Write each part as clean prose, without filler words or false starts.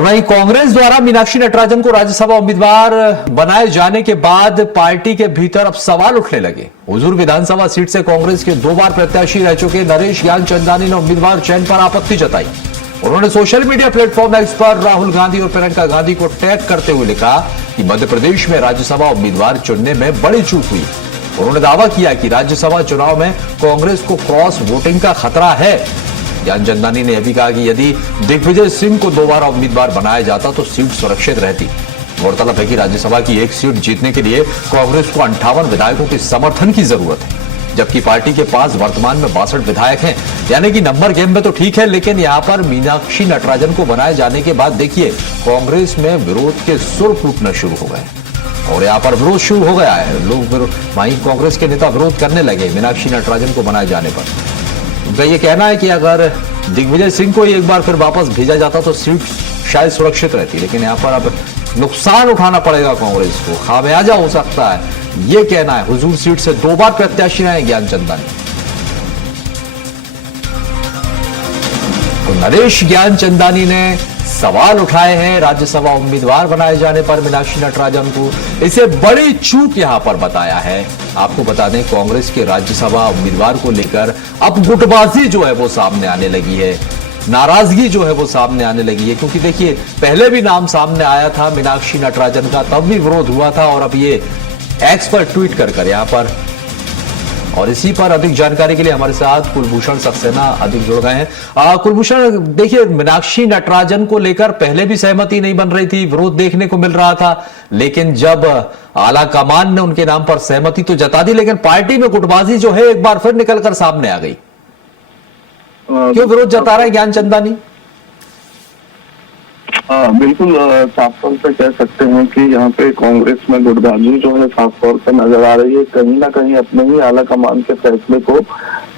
और वहीं कांग्रेस द्वारा मीनाक्षी नटराजन को राज्यसभा उम्मीदवार बनाए जाने के बाद पार्टी के भीतर अब सवाल उठने लगे। हुजूर विधानसभा सीट से कांग्रेस के 2 बार प्रत्याशी रह चुके नरेश ज्ञानचंदानी ने उम्मीदवार चयन पर आपत्ति जताई। उन्होंने सोशल मीडिया प्लेटफॉर्म एक्स पर राहुल गांधी और प्रियंका गांधी को टैग करते हुए लिखा कि मध्य प्रदेश में राज्यसभा उम्मीदवार चुनने में बड़ी चूक हुई। उन्होंने दावा किया कि राज्यसभा चुनाव में कांग्रेस को क्रॉस वोटिंग का खतरा है। ज्ञानचंदानी ने यह भी कहा कि यदि दिग्विजय सिंह को दोबारा उम्मीदवार बनाया जाता तो सीट सुरक्षित रहती। गौरतलब है कि राज्यसभा की एक सीट जीतने के लिए कांग्रेस को 58 विधायकों के समर्थन की जरूरत है, जबकि पार्टी के पास वर्तमान में 62 विधायक हैं। यानी कि नंबर गेम में तो ठीक है, लेकिन यहां पर मीनाक्षी नटराजन को बनाए जाने के बाद देखिए कांग्रेस में विरोध के सुर फूटना शुरू हो गए और यहां पर विरोध शुरू हो गया है। लोग वहीं कांग्रेस के नेता विरोध करने लगे मीनाक्षी नटराजन को बनाए जाने पर। उनका यह कहना है कि अगर दिग्विजय सिंह को एक बार फिर वापस भेजा जाता तो सीट शायद सुरक्षित रहती, लेकिन यहां पर अब नुकसान उठाना पड़ेगा कांग्रेस को, खामियाजा हो सकता है, यह कहना है। हुजूर सीट से 2 बार प्रत्याशी रहे ज्ञानचंदानी। तो नरेश ज्ञानचंदानी ने सवाल उठाए हैं राज्यसभा उम्मीदवार बनाए जाने पर मीनाक्षी नटराजन को। इसे बड़ी चूक यहां पर बताया है। आपको बता दें कांग्रेस के राज्यसभा उम्मीदवार को लेकर अब गुटबाजी जो है वो सामने आने लगी है, नाराजगी जो है वो सामने आने लगी है, क्योंकि देखिए पहले भी नाम सामने आया था मीनाक्षी नटराजन का, तब भी विरोध हुआ था और अब ये एक्स पर ट्वीट कर यहां पर। और इसी पर अधिक जानकारी के लिए हमारे साथ कुलभूषण सक्सेना अधिक जुड़ गए हैं। कुलभूषण, देखिए मीनाक्षी नटराजन को लेकर पहले भी सहमति नहीं बन रही थी, विरोध देखने को मिल रहा था, लेकिन जब आला कमान ने उनके नाम पर सहमति तो जता दी, लेकिन पार्टी में गुटबाजी जो है एक बार फिर निकलकर सामने आ गई। क्यों विरोध जता रहे हैं ज्ञानचंदानी? हाँ बिल्कुल, साफ तौर पे कह सकते हैं कि यहाँ पे कांग्रेस में गुटबाजी जो है साफ तौर पे नजर आ रही है। कहीं ना कहीं अपने ही आला कमान के फैसले को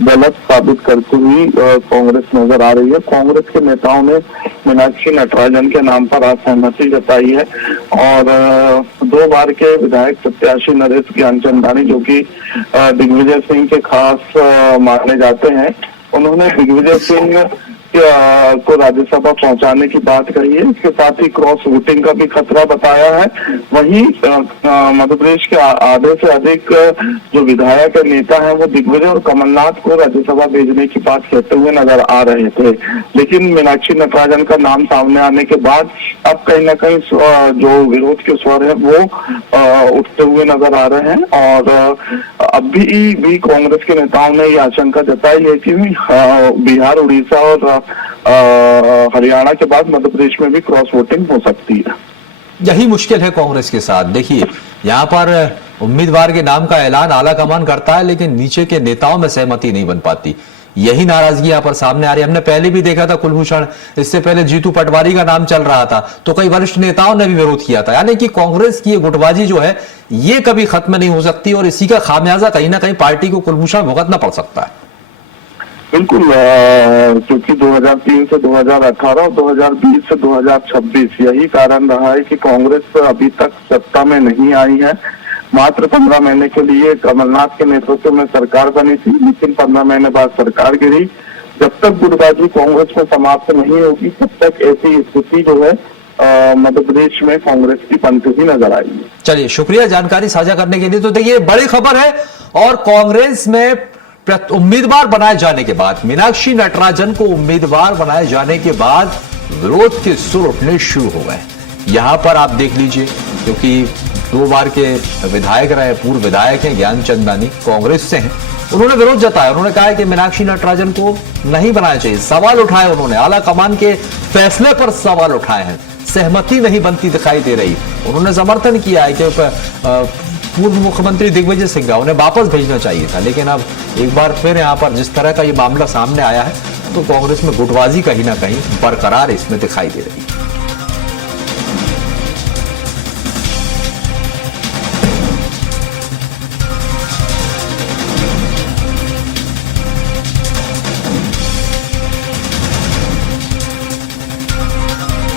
गलत साबित करती हुई कांग्रेस नजर आ रही है। कांग्रेस के नेताओं ने मीनाक्षी नटराजन के नाम पर असहमति जताई है और 2 बार के विधायक प्रत्याशी नरेश ज्ञानचंदानी, जो कि दिग्विजय सिंह के खास माने जाते हैं, उन्होंने दिग्विजय सिंह को राज्यसभा पहुंचाने की बात कही है। इसके साथ ही क्रॉस वोटिंग का भी खतरा बताया है। वहीं मध्य प्रदेश के आधे से अधिक जो विधायक नेता हैं वो दिग्विजय और कमलनाथ को राज्यसभा भेजने की बात कहते हुए नजर आ रहे थे, लेकिन मीनाक्षी नटराजन का नाम सामने आने के बाद अब कहीं ना कहीं जो विरोध के स्वर है वो उठते हुए नजर आ रहे हैं। और अभी भी कांग्रेस के नेताओं ने ये आशंका जताई है कि बिहार, उड़ीसा और हरियाणा के बाद मध्य प्रदेश में भी क्रॉस वोटिंग हो सकती है। यही मुश्किल है कांग्रेस के साथ। देखिए यहां पर उम्मीदवार के नाम का ऐलान आला कमान करता है, लेकिन नीचे के नेताओं में सहमति नहीं बन पाती। यही नाराजगी यहां पर सामने आ रही है। हमने पहले भी देखा था कुलभूषण, इससे पहले जीतू पटवारी का नाम चल रहा था तो कई वरिष्ठ नेताओं ने भी विरोध किया था। यानी कि कांग्रेस की ये गुटबाजी जो है ये कभी खत्म नहीं हो सकती और इसी का खामियाजा कहीं ना कहीं पार्टी को कुलभूषण भुगतना पड़ सकता है। बिल्कुल, क्योंकि 2003 से 2018 और 2020 से 2026 यही कारण रहा है कि कांग्रेस अभी तक सत्ता में नहीं आई है। मात्र 15 महीने के लिए कमलनाथ के नेतृत्व में सरकार बनी थी, लेकिन 15 महीने बाद सरकार गिरी। जब तक गुटबाजी कांग्रेस में समाप्त नहीं होगी तब तक ऐसी स्थिति जो है मध्य प्रदेश में कांग्रेस की बनती ही नजर आएगी। चलिए, शुक्रिया जानकारी साझा करने के लिए। तो देखिए बड़ी खबर है और कांग्रेस में उम्मीदवार बनाए जाने के बाद, मीनाक्षी नटराजन को उम्मीदवार बनाए जाने के बाद विरोध के सुर उठने शुरू हो गए। यहां पर आप देख लीजिए, क्योंकि 2 बार के विधायक रहे, पूर्व विधायक हैं ज्ञानचंदानी, कांग्रेस से हैं, उन्होंने विरोध जताया। उन्होंने कहा है कि मीनाक्षी नटराजन को नहीं बनाना चाहिए। सवाल उठाए उन्होंने, आला कमान के फैसले पर सवाल उठाए हैं। सहमति नहीं बनती दिखाई दे रही। उन्होंने समर्थन किया है कि पूर्व मुख्यमंत्री दिग्विजय सिंह का उन्हें वापस भेजना चाहिए था, लेकिन अब एक बार फिर यहां पर जिस तरह का ये मामला सामने आया है तो कांग्रेस में गुटबाजी कहीं ना कहीं बरकरार इसमें दिखाई दे रही है।